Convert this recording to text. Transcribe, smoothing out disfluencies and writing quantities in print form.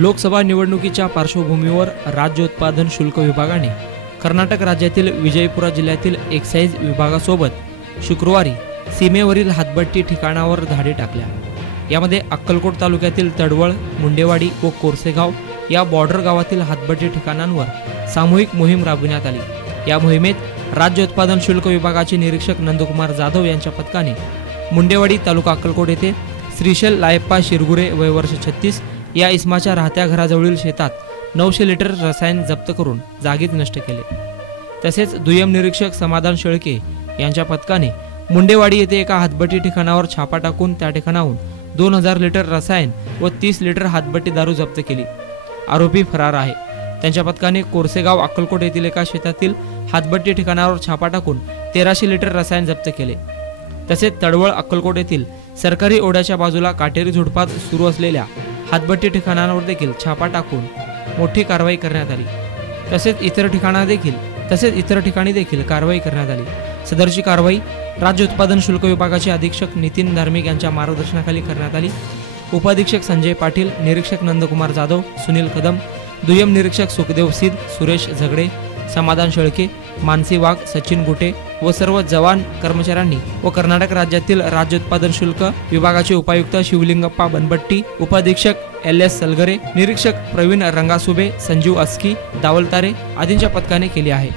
लोकसभा निवडणुकीच्या पार्श्वभूमीवर राज्य उत्पादन शुल्क विभागाने कर्नाटक राज्यातील विजयपुरा जिल्ह्यातील एक्साइज विभागासोबत शुक्रवारी सीमेवरील हातभट्टी ठिकाणावर धाडी टाकल्या। यामध्ये अक्कलकोट तालुक्यातील तडवळ, मुंडेवाडी व कोरसेगाव या बॉर्डर गावातील हातभट्टी ठिकाणांवर सामूहिक मोहीम राबविण्यात आली। या मोहिमेत राज्य उत्पादन शुल्क विभागाचे निरीक्षक नंदकुमार जाधव यांच्या पथकाने मुंडेवाडी तालुका अक्कलकोट येथे श्रीशैल लायप्पा शिरगुरे वय वर्ष 36 या इसमाच्या राहत्या घराजवळील शेतात 900 लिटर रसायन जप्त करून जागीच नष्ट केले। तसेच दुय्यम निरीक्षक समाधान शेळके यांच्या पथकाने मुंडेवाडी येथे एका हातभट्टी ठिकाणावर छापा टाकून त्या ठिकाणाहून 2000 लिटर रसायन व 30 लिटर हातभट्टी दारू जप्त केली। आरोपी फरार आहे। त्यांच्या पथकाने कोरसेगाव अक्कलकोट येथील एका शेतातील हातभट्टी ठिकाणावर छापा टाकून 1300 लिटर रसायन जप्त केले। तसेच तडवळ अक्कलकोट येथील सरकारी ओढ्याच्या बाजूला काटेरी झुडपात सुरू असलेल्या हातभट्टी ठिकाणांवर देखील छापा टाकून मोठी कारवाई करण्यात आली। तसेच इतर ठिकाणी देखील कारवाई करण्यात आली। सदरची कारवाई राज्य उत्पादन शुल्क विभागाचे अधीक्षक नितीन धार्मिक यांच्या मार्गदर्शनाखाली करण्यात आली। उपाधीक्षक संजय पाटील, निरीक्षक नंदकुमार जाधव, सुनील कदम, दुय्यम निरीक्षक सुखदेव सिद्ध, सुरेश झगडे, समाधान शेळके, मानसी वाघ, सचिन गुटे व सर्व जवान कर्मचाऱ्यांनी व कर्नाटक राज्यातील राज्य उत्पादन शुल्क विभागाचे उपायुक्त शिवलिंगप्पा बनबट्टी, उपाधीक्षक LS सलगरे, निरीक्षक प्रवीण रंगासुबे, संजीव अस्की, दावलतारे आदींच्या पथकाने केली आहे।